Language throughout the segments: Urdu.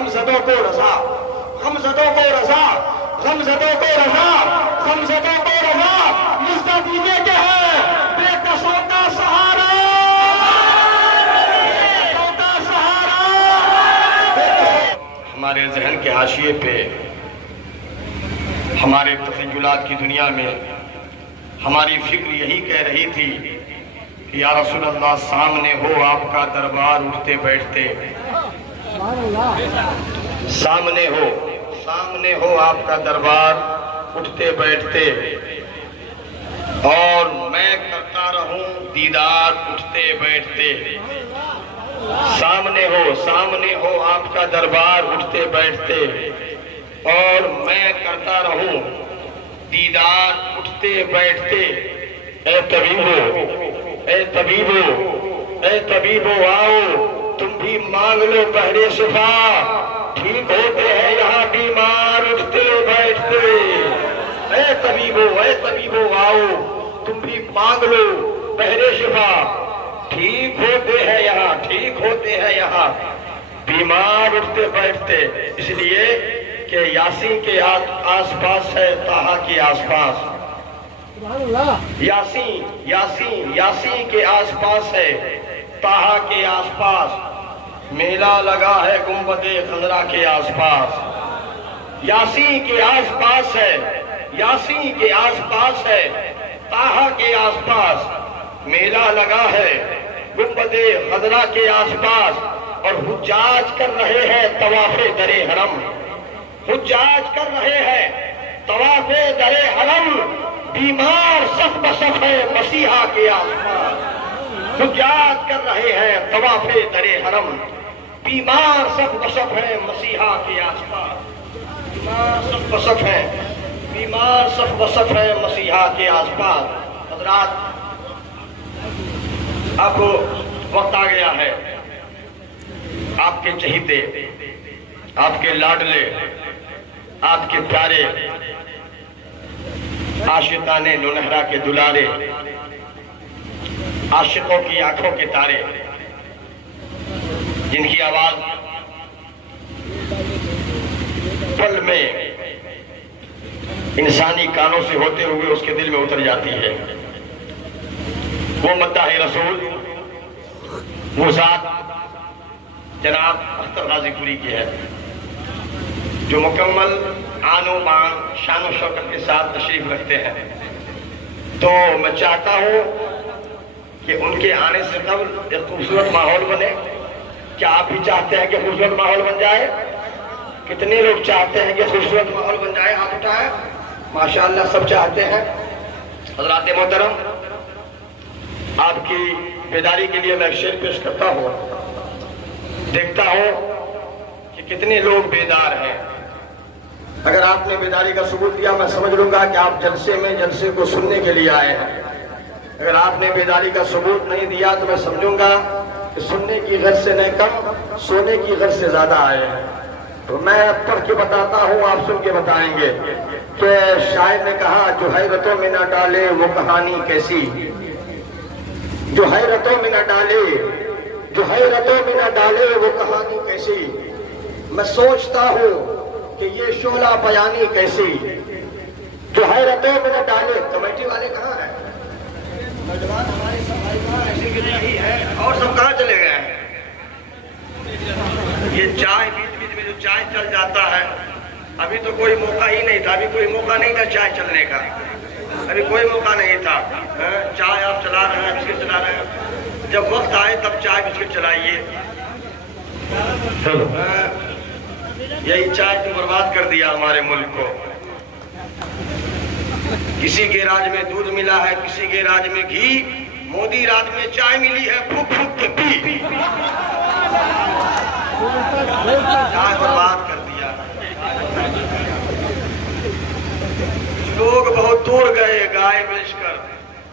غمزدوں کو رضا، غمزدوں کو رضا، غمزدوں کو رضا، غمزدوں کو رضا، مجدہ دینے کے ہے بے کسوں کا سہارا، بے کسوں کا سہارا۔ ہمارے ذہن کے حاشیے پہ، ہمارے تخیلات کی دنیا میں ہماری فکر یہی کہہ رہی تھی کہ یا رسول اللہ سامنے ہو آپ کا دربار اٹھتے بیٹھتے، سامنے ہو آپ کا دربار اٹھتے بیٹھتے، اور میں کرتا رہوں دیدار اٹھتے بیٹھتے۔ سامنے ہو آپ کا دربار اٹھتے بیٹھتے، اور میں کرتا رہوں دیدار اٹھتے بیٹھتے۔ اے طبیبو آؤ تم بھی مانگ لو بہرے شفا، ٹھیک ہوتے ہیں یہاں بیمار اٹھتے بیٹھتے۔ اے طبیبو آؤ تم بھی مانگ لو بہرے شفا، ٹھیک ہوتے ہیں یہاں بیمار اٹھتے بیٹھتے۔ اس لیے کہ یاسین کے آس پاس ہے طٰہٰ کے آس پاس، یاسین کے آس پاس ہے طٰہٰ کے آس پاس، میلہ لگا ہے گنبد خضرا کے آس پاس۔ یاسین کے آس پاس ہے طٰہٰ کے آس پاس، میلہ لگا ہے گنبد خضرا کے آس پاس، اور حجاج کر رہے ہیں طواف در حرم، طواف در حرم، بیمار صف بصف ہے مسیحا کے آس پاس۔ حجاج کر رہے ہیں طواف در حرم، بیمار صف بصف ہے مسیحا کے آس پاس، بیمار صف بصف ہے مسیحا کے آس پاس۔ حضرات اب وقت آ گیا ہے آپ کے چہیتے، آپ کے لاڈلے، آپ کے پیارے عاشقان نونہرا کے دلارے، عاشقوں کی آنکھوں کے تارے، جن کی آواز پل میں انسانی کانوں سے ہوتے ہوئے اس کے دل میں اتر جاتی ہے، وہ مداح رسول، وہ ذات جناب اختر غازی پوری کی ہے، جو مکمل آن و بان شان و شوکت کے ساتھ تشریف رکھتے ہیں۔ تو میں چاہتا ہوں کہ ان کے آنے سے قبل ایک خوبصورت ماحول بنے۔ کیا آپ بھی چاہتے ہیں کہ خوبصورت ماحول بن جائے؟ کتنے لوگ چاہتے ہیں کہ خوبصورت ماحول بن جائے؟ ہاتھ اٹھائیں۔ ماشاءاللہ سب چاہتے ہیں۔ حضرات محترم، آپ کی بیداری کے لیے میں ایک شعر پیش کرتا ہوں۔ دیکھتا ہوں کہ کتنے لوگ بیدار ہیں۔ اگر آپ نے بیداری کا ثبوت دیا میں سمجھ لوں گا کہ آپ جلسے کو سننے کے لیے آئے ہیں۔ اگر آپ نے بیداری کا ثبوت نہیں دیا تو میں سمجھوں گا کہ سننے کی غرض سے نہیں کم، سونے کی غرض سے زیادہ آئے ہیں۔ تو میں پڑھ کے بتاتا ہوں، آپ سن کے بتائیں گے کہ شاعر نے کہا جو حیرتوں میں نہ ڈالے وہ کہانی کیسی، جو حیرتوں میں نہ ڈالے وہ کہانی کیسی، میں سوچتا ہوں کہ یہ شعلہ بیانی کیسی، جو حیرتوں میں نہ ڈالے۔ کمیٹی والے کہاں ہیں؟ نوجوان ہمارے سب بھائیوان ایسے کے نہیں ہے، اور سب کہاں چلے گئے ہیں؟ یہ چائے بیچ میں جو چائے چل جاتا ہے، ابھی تو کوئی موقع ہی نہیں تھا، ابھی کوئی موقع نہیں تھا چائے چلنے کا، ابھی کوئی موقع نہیں تھا۔ چائے آپ چلا رہے ہیں، بسکٹ چلا رہے ہیں، جب وقت آئے تب چائے بسکٹ چلائیے۔ یہی چائے تو برباد کر دیا ہمارے ملک کو۔ کسی کے راج میں دودھ ملا ہے، کسی کے راج میں گھی، مودی راج میں چائے ملی ہے، پھک پھک کے پی، چائے برباد کر دیا۔ کچھ لوگ بہت دور گئے گائے بیچ کر،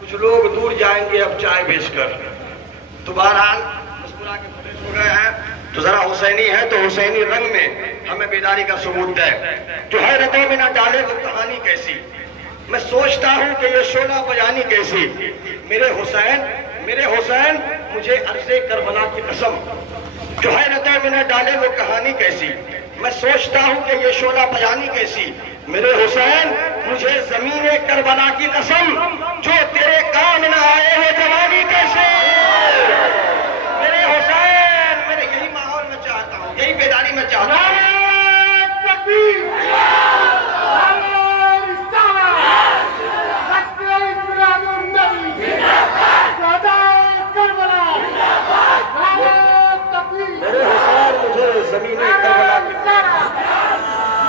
کچھ لوگ دور جائیں گے اب چائے بیچ کر۔ تو بہرحال مسکرا کے فریش ہو گئے ہیں، تو ذرا حسینی ہے تو حسینی رنگ میں ہمیں بیداری کا ثبوت دے۔ جو حیرتوں میں نہ ڈالے وہ کہانی کیسی، میں سوچتا ہوں کہ یہ شعلہ بیانی کیسی، میرے حسین مجھے عرض کربلا کی قسم، جو حیرتوں میں نہ ڈالے وہ کہانی کیسی، میں سوچتا ہوں کہ یہ شعلہ بیانی کیسی. میرے حسین مجھے زمین کربلا کی قسم جو تیرے کام نہ آئے ہو جوانی کیسے. میرے حسین میرے یہی ماحول میں چاہتا ہوں, یہی بیداری میں چاہتا ہوں.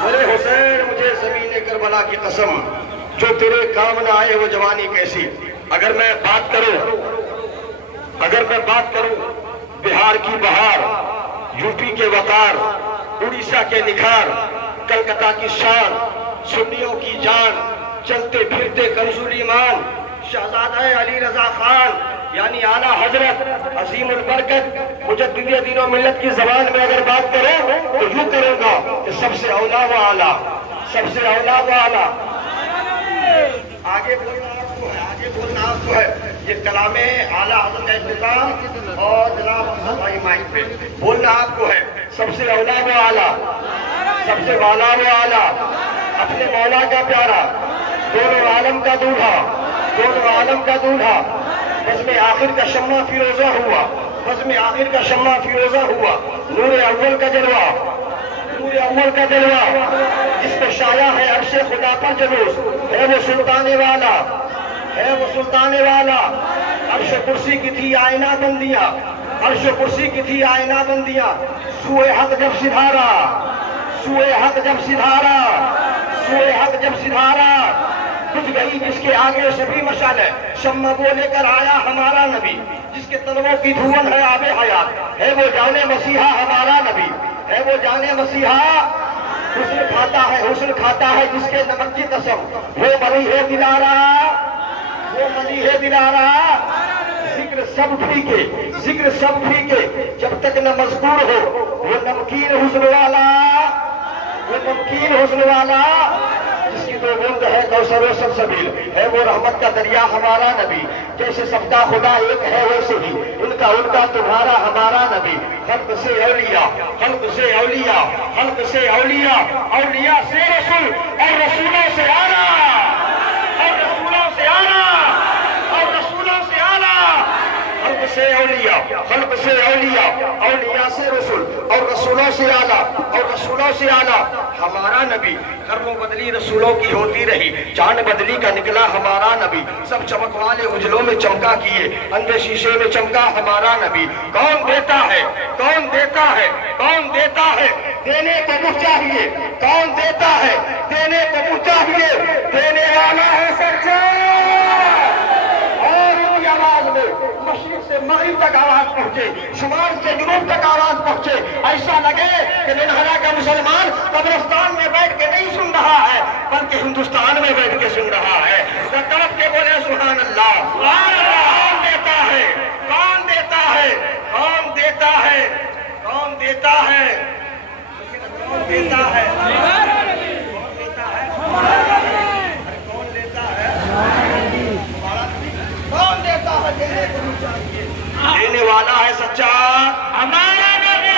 میرے حسین مجھے زمین کربلا کی قسم جو تیرے کام نہ آئے وہ جوانی کیسی. اگر میں بات کروں بہار کی بہار, یو پی کے وقار, اڑیسہ کے نکھار, کلکتہ کی شان, سنیوں کی جان, چلتے پھرتے کنزول ایمان, شہزادہ علی رضا خان یعنی اعلیٰ حضرت عظیم البرکت مجدد دین و ملت کی زبان میں اگر بات کریں تو یوں کروں گا کہ سب سے اولا و اعلیٰ, سب سے اولا و اعلیٰ. آگے بولنا آپ کو ہے, یہ کلام اعلیٰ حضرت کا اختتام اور جناب بھائی مائک پہ بولنا آپ کو ہے. سب سے اولا و اعلیٰ, سب سے والا و اعلیٰ, اپنے مولا کا پیارا, دونوں عالم کا دولہا, دونوں عالم کا دولہا, بزم آخر کا شمع فیروزہ ہوا, بزم آخر کا شمع فیروزہ ہوا, نور اول کا جلوہ, نور اول کا جلوہ, جس پہ شایع ہے عرش خدا پر جلوس, ہے وہ سلطان والا, ہے وہ سلطان والا. عرش کرسی کی تھی آئینہ بندیاں, عرش کرسی کی تھی آئینہ بندیاں, سوئے حق جب سدھارا, سوئے حق جب سدھارا, سوئے حق جب سدھارا, بجھ گئی جس کے آگے سبھی مشعل ہے, شمع وہ لے کر آیا ہمارا نبی, جس کے تلووں کی دھون ہے آب حیات, ہے وہ جانے مسیحا ہمارا نبی, ہے وہ جانے مسیحا. حسن کھاتا ہے, حسن کھاتا ہے جس کے نمک کی قسم, وہ مری ہے دلارا, وہ مری ہے دلارا. ذکر سب پھیکے, ذکر سب پھیکے, جب تک نہ مذکور ہو وہ نمکین حسن والا, وہ نمکین حسن والا. جس کی دو بوند ہے کوثر و سلسبیل, ہے وہ رحمت کا دریا ہمارا نبی. جیسے سب کا خدا ایک ہے ویسے ہی ان کا تمہارا ہمارا نبی. خلق سے اولیاء, خلق سے اولیاء, خلق سے اولیاء, اولیاء سے رسول اور رسولوں سے اعلیٰ, اور رسولوں سے اعلیٰ, اور رسولوں سے اعلیٰ. خلق سے اولیاء, خلق سے اولیاء, اولیاء سے رسول اور رسولوں سے اعلیٰ, اور رسولوں سے اعلیٰ. ہمارا نبی کرم بدلی رسولوں کی ہوتی رہی, چاند بدلی کا نکلا ہمارا نبی. سب چمک والے اجلوں میں چمکا کیے, اندھے شیشے میں چمکا ہمارا نبی. کون دیتا ہے, کون دیتا ہے, کون دیتا ہے, دینے کو منہ چاہیے, کون دیتا ہے, دینے کو منہ چاہیے, دینے والا ہے سچا. اور ان کی آواز میں مشرق سے مغرب تک آواز پہنچے, شمال سے جنوب تک آواز پہنچے, ایسا لگے کہ ننہرا کا مسلمان قبرستان میں بیٹھ کے نہیں سن رہا ہے بلکہ ہندوستان میں بیٹھ کے سن رہا ہے. وہ تڑپ کے بولے سبحان اللہ, سبحان اللہ. کون دیتا ہے, کون دیتا ہے, کون دیتا ہے, کون دیتا ہے, کون دیتا ہے, کون دیتا ہے, کون دیتا ہے, کون دیتا ہے, دینے کو نہیں چاہیے, دینے والا ہے سچا ہمارا نبی.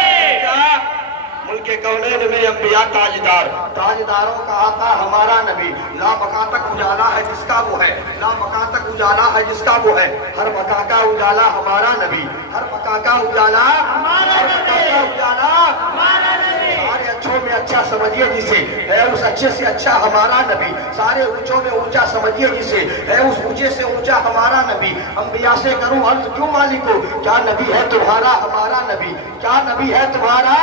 ملک کونین میں انبیاء تاجدار, تاجداروں کا آقا ہمارا نبی. لا بقا تک اجالا ہے جس کا وہ ہے, لا بقا تک اجالا ہے جس کا وہ ہے, ہر بقا کا اجالا ہمارا نبی, ہر بقا کا اجالا ہمارا نبی. سارے اچھوں میں اچھا سمجھیے جسے, ہے اس اچھے سے اچھا ہمارا نبی. سارے اونچوں میں اونچا سمجھیے جسے, ہے اس اونچے سے اونچا ہمارا نبی. انبیاء سے کروں عرض کیوں مالکو, کیا نبی ہے تمہارا ہمارا نبی, کیا نبی ہے تمہارا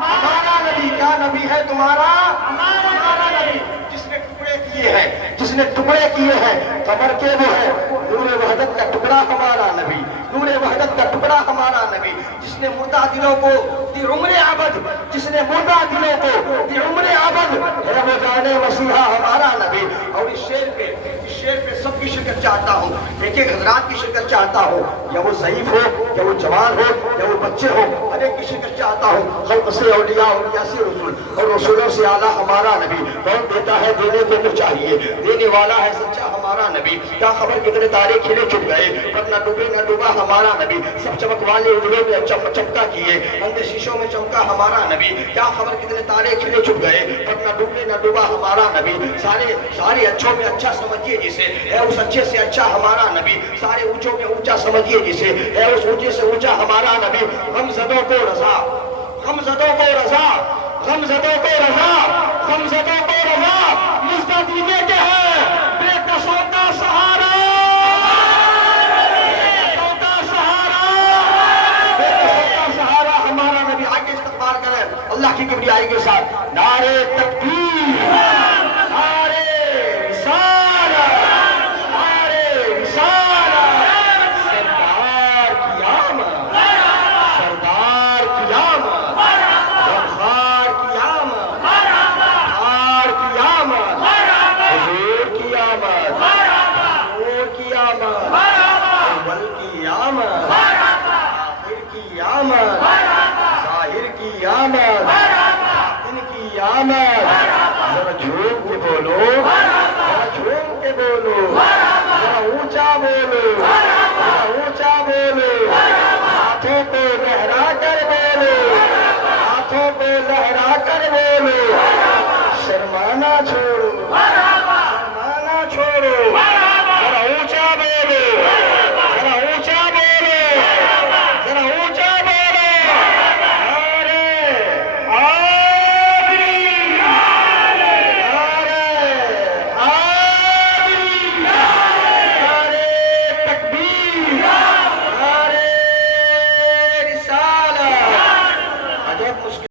ہمارا نبی, کیا نبی ہے تمہارا ہمارا نبی. جس نے ٹکڑے کیے ہیں, جس نے ٹکڑے کیے ہیں قمر کے وہ ہے, نور وحدت کا ٹکڑا ہمارا نبی, نور وحدت کا ٹکڑا ہمارا نبی. جس نے مردہ دلوں کو دی عمر عبد, جس نے مردہ دلوں کو دی عمر عبد, ہے وہ جانے مسیحا ہمارا نبی. اور اس شعر پہ سب کی شرکت چاہتا ہوں, ایک ایک حضرات کی شرکت چاہتا ہوں, یا وہ ضعیف ہو, یا وہ جوان ہو, یا وہ بچے ہو، ہر ایک کسی کا چاہتا ہو، خلق سے اولیاء، اولیاء سے رسول، اور رسولوں سے اعلیٰ ہمارا نبی، کون دیتا ہے دینے کو تو چاہیے، دینے والا ہے سچا ہمارا نبی، کیا خبر کتنے تارے کھلے چھپ گئے، پر نہ ڈوبے نہ ڈوبا ہمارا نبی، سب چمک والے اجڑوں میں چمکا کیے، اندھے شیشوں میں چمکا ہمارا نبی، کیا خبر کتنے تارے کھلے چھپ گئے، پر نہ ڈوبے نہ ڈوبا ہمارا نبی، سارے اچھوں میں اچھا سمجھیے جسے، ہے اس اچھے سے اچھا ہمارا نبی، سارے اونچوں میں اونچا سمجھیے جسے، ہے اس اونچے سے اونچا ہمارا نبی، غمزدوں کو رضا، غمزدوں کو رضا، غمزدوں کو رضا، غمزدوں کو رضا، مجدہ دینے کے ہے بے کسوں کا سہارا، بے کسوں کا سہارا، بے کسوں کا سہارا ہمارا نبی۔ آگے استغفار کریں اللہ کی کبریائی کے ساتھ، نعرے تکبیر، نعرے رسالت، نعرے رسالت، سردار کی آمد، سردار کی آمد، غمخوار کی آمد، غمخوار کی آمد، حضور کی آمد، حضور کی آمد، اول کی آمد، آخر کی آمد، ظاہر کی آمد، باطن کی آمد، ذرا جھوم کے بولو، ذرا جھوم کے بولو، ذرا اونچا بولو، ذرا اونچا بولو، ہاتھوں کو لہرا کر بولو، ہاتھوں کو لہرا کر بولو، شرمانا چھوڑو،